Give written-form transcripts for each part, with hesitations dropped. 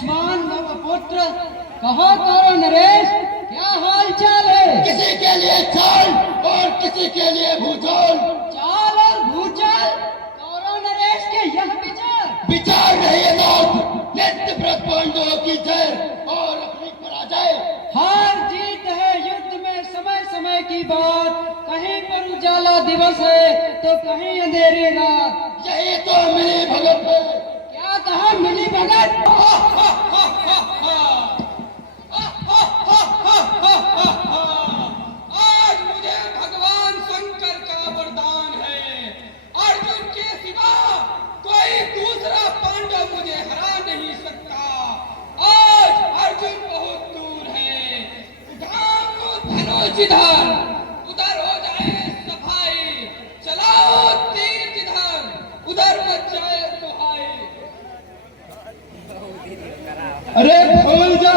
आयुष्मान भव पुत्र, कहो करो नरेश, क्या हाल चाल है? किसी के लिए चाल और किसी के लिए भूचाल। चाल और भूचाल, कौरव नरेश के यह विचार नहीं है दोस्त। नित्य व्रत पांडवों की जय और अपनी पराजय। हार जीत है युद्ध में समय समय की बात, कहीं पर उजाला दिवस है तो कहीं अंधेरी रात। यही तो मिली भगत है। क्या कहा मिली भगत? आज मुझे भगवान शंकर का वरदान है, अर्जुन के सिवा कोई दूसरा पांडव मुझे हरा नहीं सकता। आज अर्जुन बहुत दूर है, उठाओ धनुष इधर, उधर हो जाए सफाई, चलाओ तीर जिधर, उधर मच जाए सुहाई। अरे भूल जा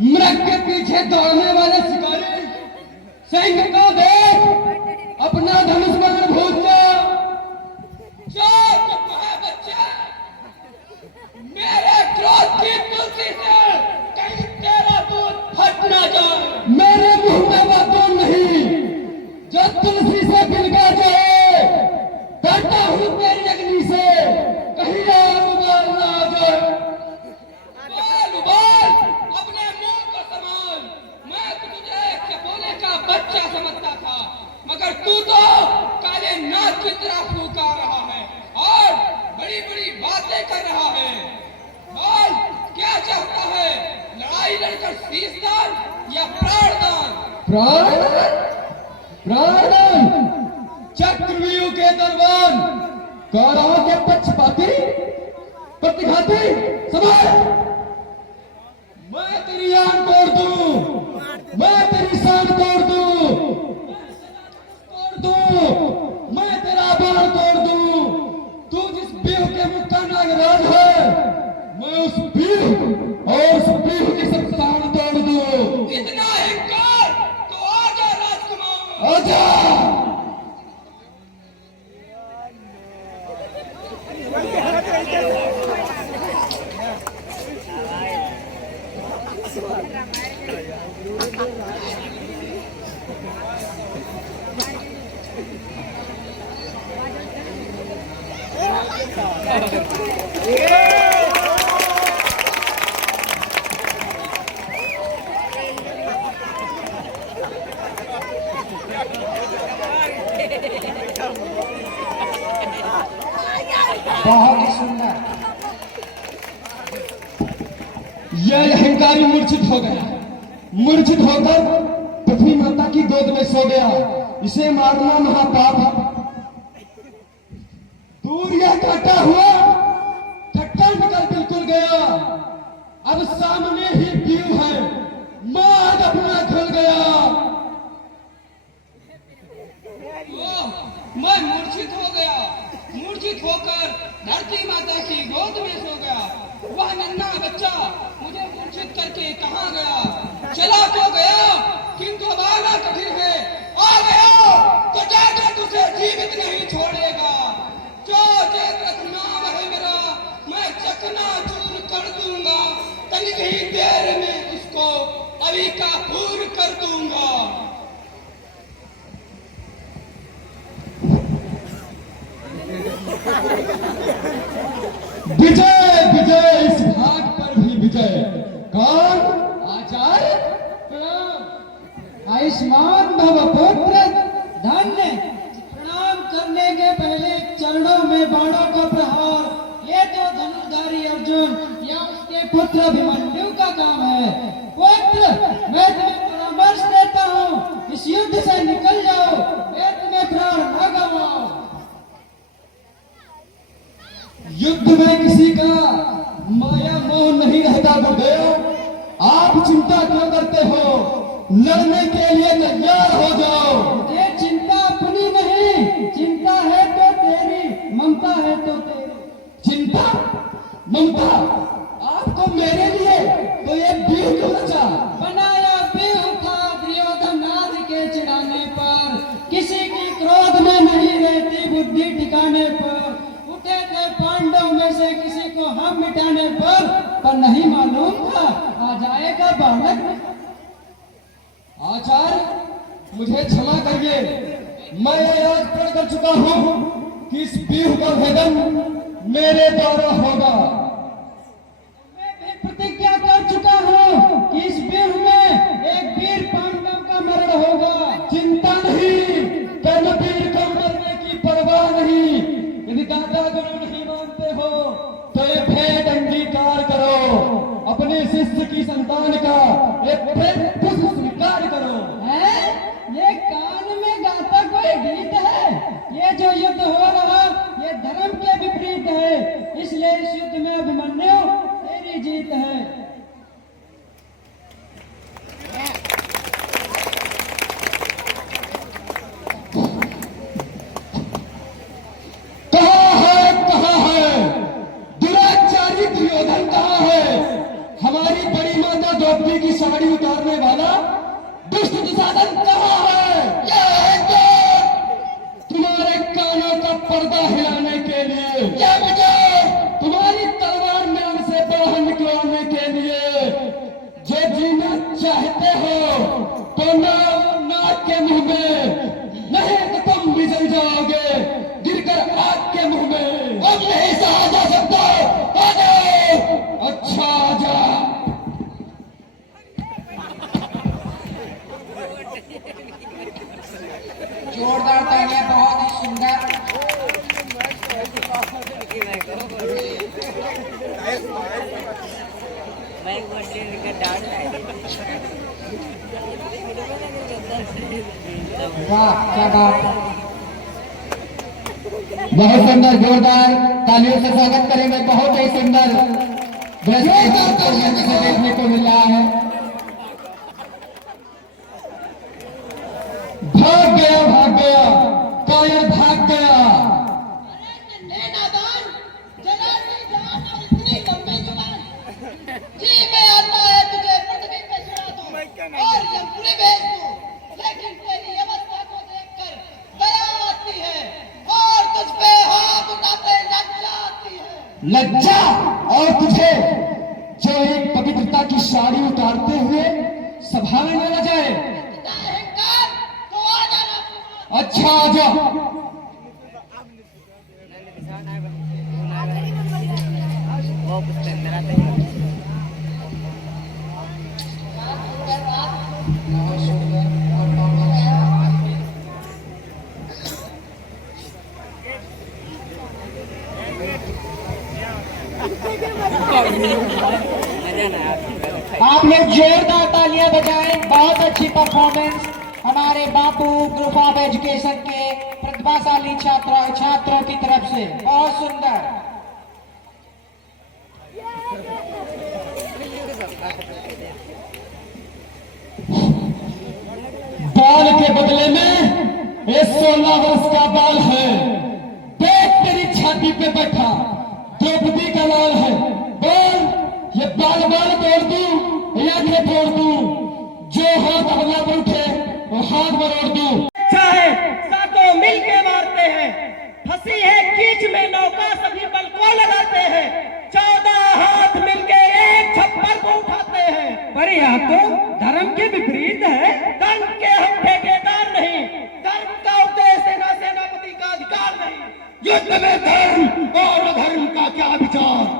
मृग के पीछे दौड़ने वाले शिकारी, सिंह को देख, अपना धनुष बाण भूल जा। चुप है बच्चा, मेरे क्रोध की तुलसी से कहीं तेरा दूध फट ना जाए। मेरे मुंह में बातों नहीं, जो तुलसी से बिलका जाए। डरता हूं तेरी अग्नि से, कहीं और उबाल ना आ जाए। उबाल, अपने मुंह को संभाल। मैं तो तुझे चपोले का बच्चा समझता था, मगर तू तो काले नाग की तरह फूका रहा है और बड़ी बड़ी बातें कर रहा है। बोल, क्या चाहता है? लड़ाई लड़कर शीशदान या प्राणदान? प्राणदान, चक्रव्यूह के दरबान, कौरवों के पक्षपाती, प्रतिघाती, संभाल। मैं तेरी आन तोड़ दूं, मैं तेरी शान तोड़ दूं, मैं तेरा बाण तोड़ दूं। तू जिस व्यूह के मुख का नागराज है, मैं उस व्यूह और उस व्यूह की सब शान तोड़ दूं। इतना हिंकार तो आजा राजकुमार, आजा। बहुत ही सुंदर। यह अहंकारी मूर्छित हो गया, मूर्छित होकर पृथ्वी माता की गोद में सो गया। इसे मारना महापाप है। दूर यह काटा हुआ खट्टर निकल बिल्कुल गया। अब सामने ही व्यूह है, मार्ग अपना खुल गया। मैं मूर्छित हो गया, मूर्छित होकर धरती माता की गोद में सो गया। वह नन्हा बच्चा मुझे मूर्छित करके कहाँ गया? चला तो गया, किंतु अब आना कठिन है। आ गया तो जाकर उसे जीवित नहीं छोड़ेगा। जो जयद्रथ नाम है मेरा, मैं चकनाचूर कर दूंगा। तनिक ही देर में उसको अभी का पूर कर दूंगा। विजय विजय, इस भाग पर भी विजय। कौन? आचार्य। आयुष्मान भव पुत्र, धन्य। प्रणाम करने के पहले चरणों में बाणों का प्रहार, ये तो धनुर्धारी अर्जुन या उसके पुत्र अभिमन्यु का काम है। पुत्र, मैं तुम्हें परामर्श देता हूँ, इस युद्ध से निकल जाओ, मैं तुम्हें प्राण न गवाओ। युद्ध में किसी का माया मोह नहीं रहता गुरुदेव। आप चिंता क्यों करते हो? लड़ने के लिए तैयार हो जाओ। मुझे चिंता अपनी नहीं, चिंता है तो तेरी, ममता है तो तेरी। चिंता, ममता, आपको मेरे लिए तो ये व्यूह क्यों रचा? बनाया व्यूह था दुर्योधन आदि के चिढ़ाने पर, किसी की क्रोध में नहीं रहती बुद्धि ठिकाने पर। उठे थे पांडव में से किसी को हम मिटाने पर, पर नहीं मालूम था आ जाएगा बालक। आचार्य, मुझे क्षमा करिए, मैं ये आज प्रण कर चुका हूँ कि इस व्यूह का भेदन मेरे द्वारा होगा। मैं भी प्रतिज्ञा कर चुका हूँ कि इस व्यूह में एक वीर पांडव का मरण होगा। चिंता नहीं, कर्णवीर को मरने की परवाह नहीं। यदि दादा गुरु नहीं मानते हो तो ये भेद अंगीकार करो, अपने शिष्य की संतान का एक भेद पुष्प स्वीकार करो। है? ये कान में गाता कोई गीत है? ये जो युद्ध हो रहा ये धर्म के विपरीत है, इसलिए इस युद्ध में अभिमन्यु तेरी जीत है। कहाँ है दुराचारी दुर्योधन? कहाँ है हमारी बड़ी माता द्रौपदी की साड़ी उतारने वाला दुष्ट दुशासन? कहाँ है? ये है तो तुम्हारे कानों का पर्दा हिलाने के लिए, ये विजय तुम्हारी तलवार नाम से बाहर निकलवाने के लिए। जो जीना चाहते हो तो नाक के मुंह में, नहीं तो तुम भी जल जाओगे गिरकर आग के मुंह में। अब नहीं सहा जा सकता, आ जाओ। अच्छा आजा। जोरदार तालियां, बहुत ही सुंदर। वाह, क्या बात है। बहुत सुंदर, जोरदार तालियों से स्वागत करेंगे। बहुत ही सुंदर दृश्य देखने को मिल रहा है। भाग गया, भाग गया, कायर भाग गया। जी मैं आता है तुझे पृथ्वी पे सुना दूं और यमपुरी भेज दूं, लेकिन तेरी अवस्था को देखकर दया आती है और तुझ पे हाथ उठाते लज्जा आती है। लज्जा? और तुझे जो एक पवित्रता की साड़ी उतारते हुए सभा में न जाए? इतना अहंकार तो आ जाना। अच्छा आजा। आप लोग जोरदार तालियां बजाएं। बहुत अच्छी परफॉर्मेंस हमारे बापू ग्रुप ऑफ एजुकेशन के प्रतिभाशाली छात्रों की तरफ से, बहुत सुंदर। बाल के बदले में ये 16 वर्ष का बाल है। देख तेरी छाती पे बैठा द्रौपदी का लाल है। बाल, ये बाल तोड़ दूं या आंखें फोड़ दूं? जो हाथ हमला पर उठे वो हाथ मरोड़ दूं। चाहे सातों मिल के मारते हैं, फंसी है कीच में नौका सभी बल को लगाते हैं। 14 हाथ मिलके एक छप्पर को उठाते हैं। पर यह तो धर्म के विपरीत है। धर्म के हम ठेकेदार नहीं, धर्म का उपदेश देना सेनापति का अधिकार नहीं। युद्ध में धर्म और अधर्म का क्या विचार?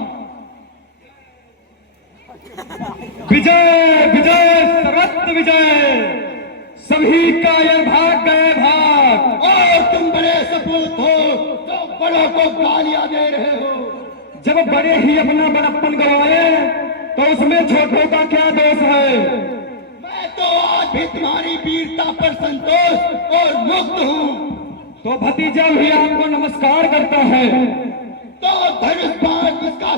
विजय विजय सर्वत्र विजय। सभी कायर भाग गए, भाग। और तुम बड़े सपूत हो तो बड़ों को गालियां दे रहे हो। जब बड़े ही अपना बड़प्पन गवाए तो उसमें छोटों का क्या दोष है? मैं तो आज भी तुम्हारी वीरता पर संतोष और मुक्त हूँ। तो भतीजा भी आपको नमस्कार करता है। तो धनुष बाण किसका